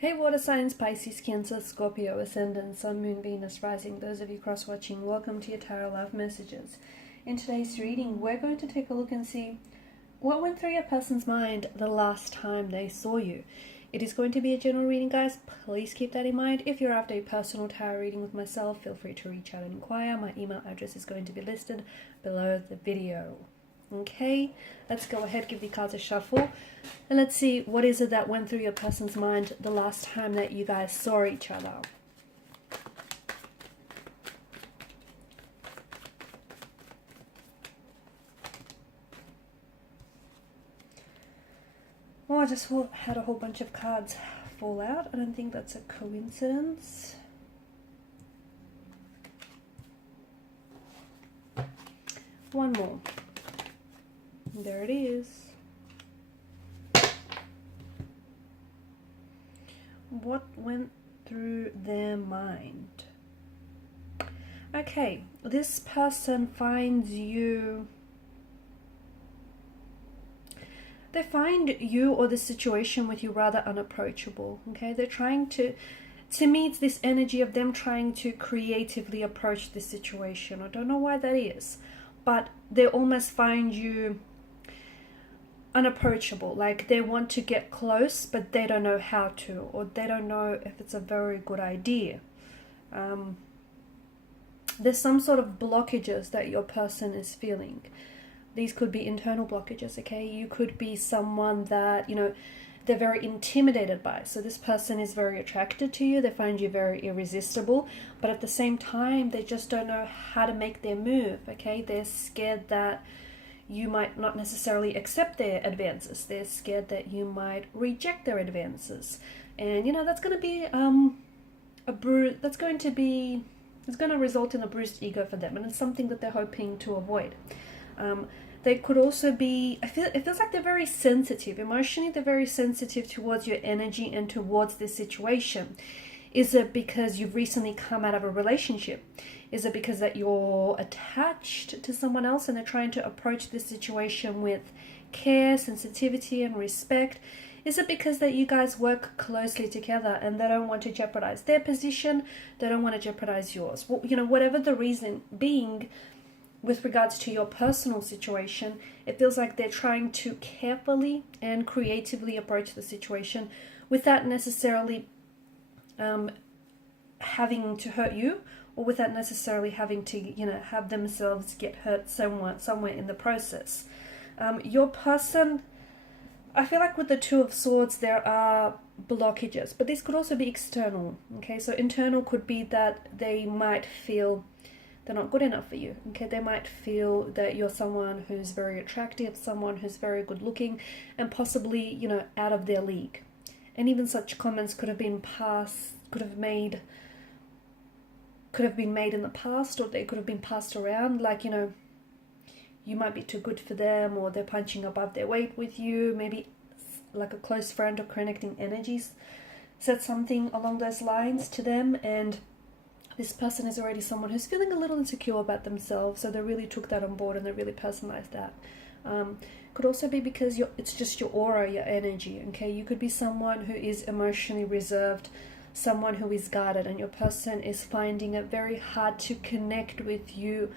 Hey water signs, Pisces, Cancer, Scorpio, Ascendant, Sun, Moon, Venus, Rising. Those of you cross-watching, welcome to your Tarot Love Messages. In today's reading, we're going to take a look and see what went through your person's mind the last time they saw you. It is going to be a general reading, guys. Please keep that in mind. If you're after a personal tarot reading with myself, feel free to reach out and inquire. My email address is going to be listed below the video. Okay, let's go ahead, give the cards a shuffle, and let's see what is it that went through your person's mind the last time that you guys saw each other. Oh, I just had a whole bunch of cards fall out. I don't think that's a coincidence. One more. There it is. What went through their mind? Okay, this person finds you... They find you or the situation with you rather unapproachable, okay? They're trying to me, it's this energy of them trying to creatively approach this situation. I don't know why that is, but they almost find you unapproachable, like they want to get close but they don't know how to, or they don't know if it's a very good idea. There's some sort of blockages that your person is feeling. These could be internal blockages, okay? You could be someone that, you know, they're very intimidated by. So this person is very attracted to you. They find you very irresistible, but at the same time, they just don't know how to make their move, okay? They're scared that you might not necessarily accept their advances. They're scared that you might reject their advances. And, you know, that's going to be it's going to result in a bruised ego for them. And it's something that they're hoping to avoid. They could also be, it feels like they're very sensitive. Emotionally, they're very sensitive towards your energy and towards this situation. Is it because you've recently come out of a relationship? Is it because that you're attached to someone else and they're trying to approach this situation with care, sensitivity, and respect? Is it because that you guys work closely together and they don't want to jeopardize their position? They don't want to jeopardize yours? Well, you know, whatever the reason being, with regards to your personal situation, it feels like they're trying to carefully and creatively approach the situation without necessarily having to hurt you, or without necessarily having to, you know, have themselves get hurt somewhere in the process. Your person, I feel like with the Two of Swords, there are blockages, but this could also be external, okay? So internal could be that they might feel they're not good enough for you, okay? They might feel that you're someone who's very attractive, someone who's very good looking, and possibly, you know, out of their league. And even such comments could have been made in the past, or they could have been passed around, like, you know, you might be too good for them, or they're punching above their weight with you. Maybe like a close friend or connecting energies said something along those lines to them, and this person is already someone who's feeling a little insecure about themselves, so they really took that on board and they really personalized that. Could also be because it's just your aura, your energy, okay? You could be someone who is emotionally reserved, someone who is guarded, and your person is finding it very hard to connect with you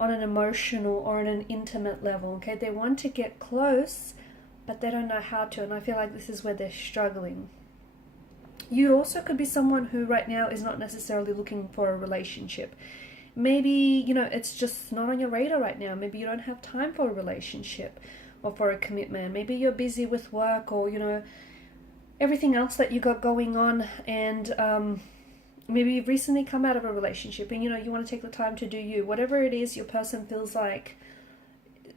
on an emotional or on an intimate level, okay? They want to get close, but they don't know how to, and I feel like this is where they're struggling. You also could be someone who right now is not necessarily looking for a relationship. Maybe, you know, it's just not on your radar right now. Maybe you don't have time for a relationship or for a commitment. Maybe you're busy with work, or, you know, everything else that you got going on, and maybe you've recently come out of a relationship and, you know, you want to take the time to do you. Whatever it is, your person feels like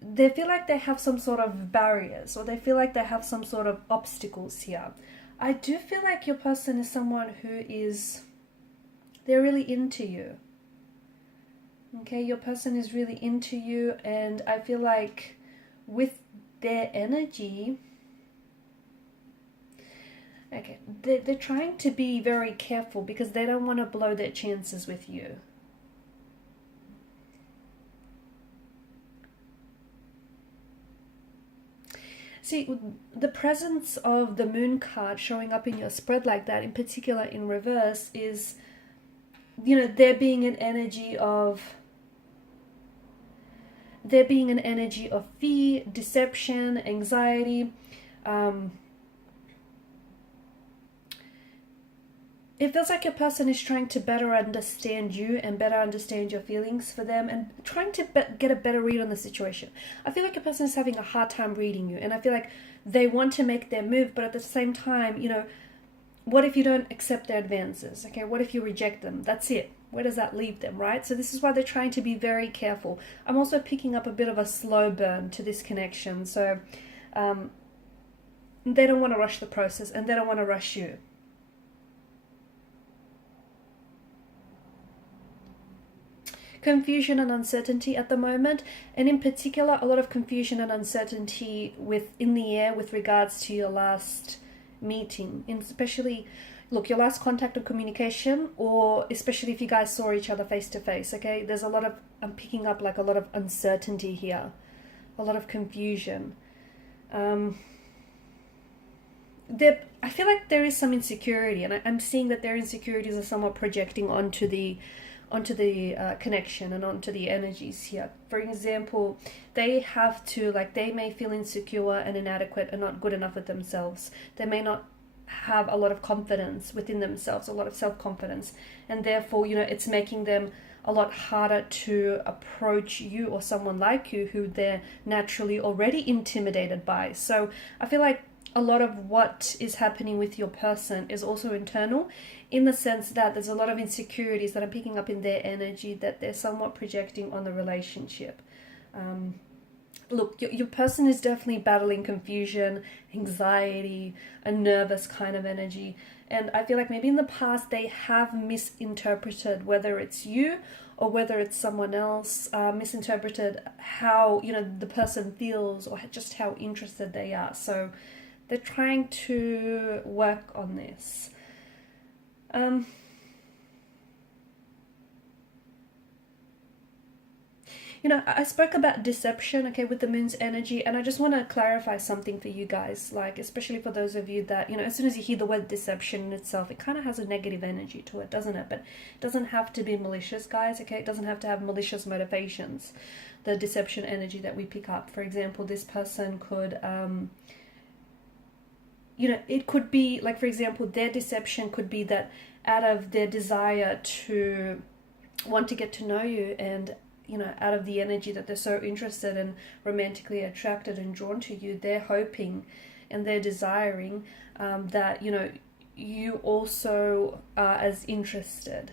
they feel like they have some sort of barriers, or they feel like they have some sort of obstacles here. I do feel like your person is someone who they're really into you. Okay, your person is really into you, and I feel like with their energy, okay, they're trying to be very careful because they don't want to blow their chances with you. See, the presence of the moon card showing up in your spread like that, in particular in reverse, is, you know, there being an energy of fear, deception, anxiety. It feels like your person is trying to better understand you and better understand your feelings for them and trying to get a better read on the situation. I feel like your person is having a hard time reading you, and I feel like they want to make their move, but at the same time, you know, what if you don't accept their advances? Okay, what if you reject them? That's it. Where does that leave them, right? So this is why they're trying to be very careful. I'm also picking up a bit of a slow burn to this connection. So they don't want to rush the process, and they don't want to rush you. Confusion and uncertainty at the moment, and in particular a lot of confusion and uncertainty in the air with regards to your last meeting, and especially, look, your last contact or communication, or especially if you guys saw each other face to face. Okay, there's a lot of, I'm picking up like a lot of uncertainty here, a lot of confusion. I feel like there is some insecurity, and I'm seeing that their insecurities are somewhat projecting onto the connection and onto the energies here. For example, they have to, like, they may feel insecure and inadequate and not good enough with themselves. They may not have a lot of confidence within themselves, a lot of self-confidence, and therefore, you know, it's making them a lot harder to approach you or someone like you who they're naturally already intimidated by. So I feel like a lot of what is happening with your person is also internal, in the sense that there's a lot of insecurities that I'm picking up in their energy that they're somewhat projecting on the relationship. Look, your person is definitely battling confusion, anxiety, a nervous kind of energy. And I feel like maybe in the past they have misinterpreted, whether it's you or whether it's someone else, misinterpreted how, you know, the person feels or just how interested they are. So they're trying to work on this. You know, I spoke about deception, okay, with the moon's energy, and I just want to clarify something for you guys, like, especially for those of you that, you know, as soon as you hear the word deception in itself, it kind of has a negative energy to it, doesn't it? But it doesn't have to be malicious, guys, okay? It doesn't have to have malicious motivations, the deception energy that we pick up. For example, this person could, you know, it could be, like, for example, their deception could be that out of their desire to want to get to know you, and, you know, out of the energy that they're so interested and romantically attracted and drawn to you, they're hoping and they're desiring that, you know, you also are as interested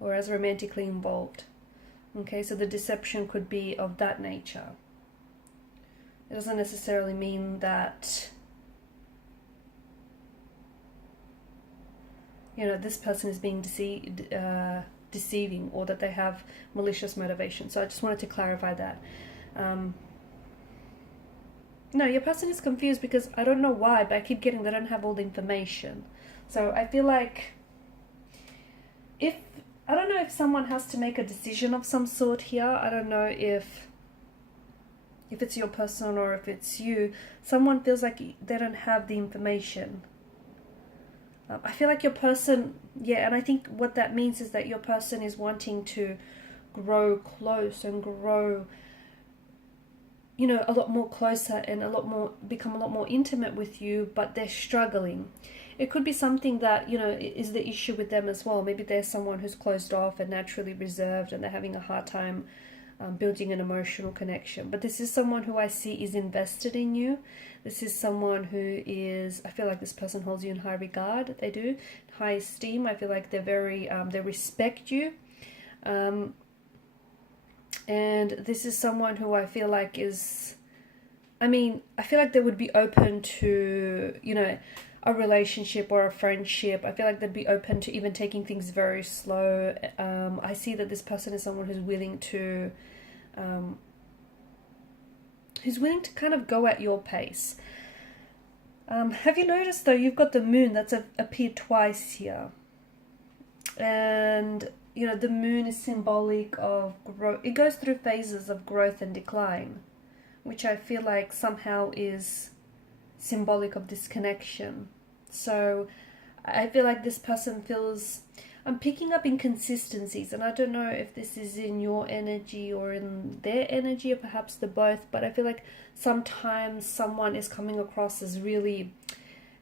or as romantically involved. Okay, so the deception could be of that nature. It doesn't necessarily mean that, you know, this person is being deceiving or that they have malicious motivation. So I just wanted to clarify that. No, your person is confused because I don't know why, but I keep getting they don't have all the information. So I feel like I don't know if someone has to make a decision of some sort here. I don't know if it's your person or if it's you. Someone feels like they don't have the information. I feel like your person, yeah, and I think what that means is that your person is wanting to grow close and grow, you know, a lot more closer and become a lot more intimate with you, but they're struggling. It could be something that, you know, is the issue with them as well. Maybe they're someone who's closed off and naturally reserved, and they're having a hard time building an emotional connection. But this is someone who I see is invested in you. This is someone who is, I feel like this person holds you in high regard. They do, high esteem. I feel like they're very, they respect you. And this is someone who I feel like is, I mean, I feel like they would be open to, you know, a relationship or a friendship. I feel like they'd be open to even taking things very slow. I see that this person is someone who's willing to kind of go at your pace. Have you noticed though, you've got the moon that's appeared twice here, and you know, the moon is symbolic of growth. It goes through phases of growth and decline, which I feel like somehow is symbolic of this connection. So I feel like this person feels, I'm picking up inconsistencies, and I don't know if this is in your energy or in their energy, or perhaps the both, but I feel like sometimes someone is coming across as really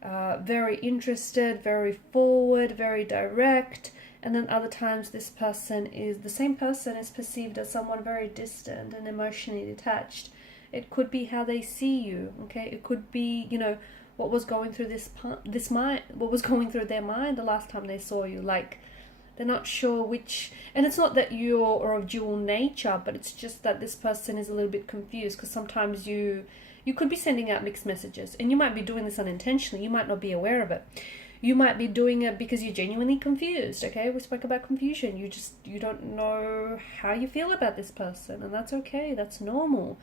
very interested, very forward, very direct, and then other times the same person is perceived as someone very distant and emotionally detached. It could be how they see you, okay? It could be, you know, what was going through what was going through their mind the last time they saw you. Like, they're not sure which, and it's not that you're of dual nature, but it's just that this person is a little bit confused, because sometimes you could be sending out mixed messages, and you might be doing this unintentionally. You might not be aware of it. You might be doing it because you're genuinely confused, okay? We spoke about confusion. You don't know how you feel about this person, and that's okay. That's normal.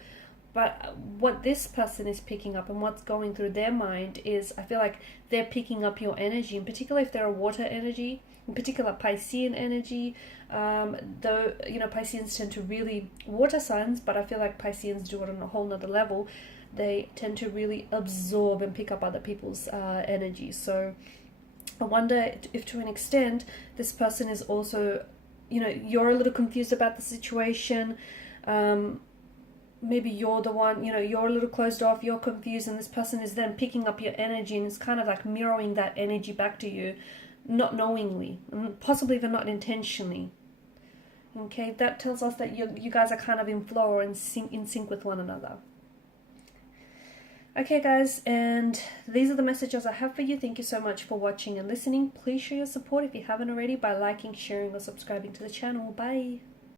But what this person is picking up and what's going through their mind is, I feel like they're picking up your energy, in particular if they're a water energy, in particular Piscean energy. Though, you know, Pisceans tend to really, water signs, but I feel like Pisceans do it on a whole nother level. They tend to really absorb and pick up other people's energy. So I wonder if to an extent this person is also, you know, you're a little confused about the situation. Maybe you're the one, you know, you're a little closed off, you're confused, and this person is then picking up your energy and it's kind of like mirroring that energy back to you, not knowingly, and possibly even not intentionally. Okay, that tells us that you guys are kind of in flow or in sync with one another. Okay guys, and these are the messages I have for you. Thank you so much for watching and listening. Please show your support if you haven't already by liking, sharing, or subscribing to the channel. Bye.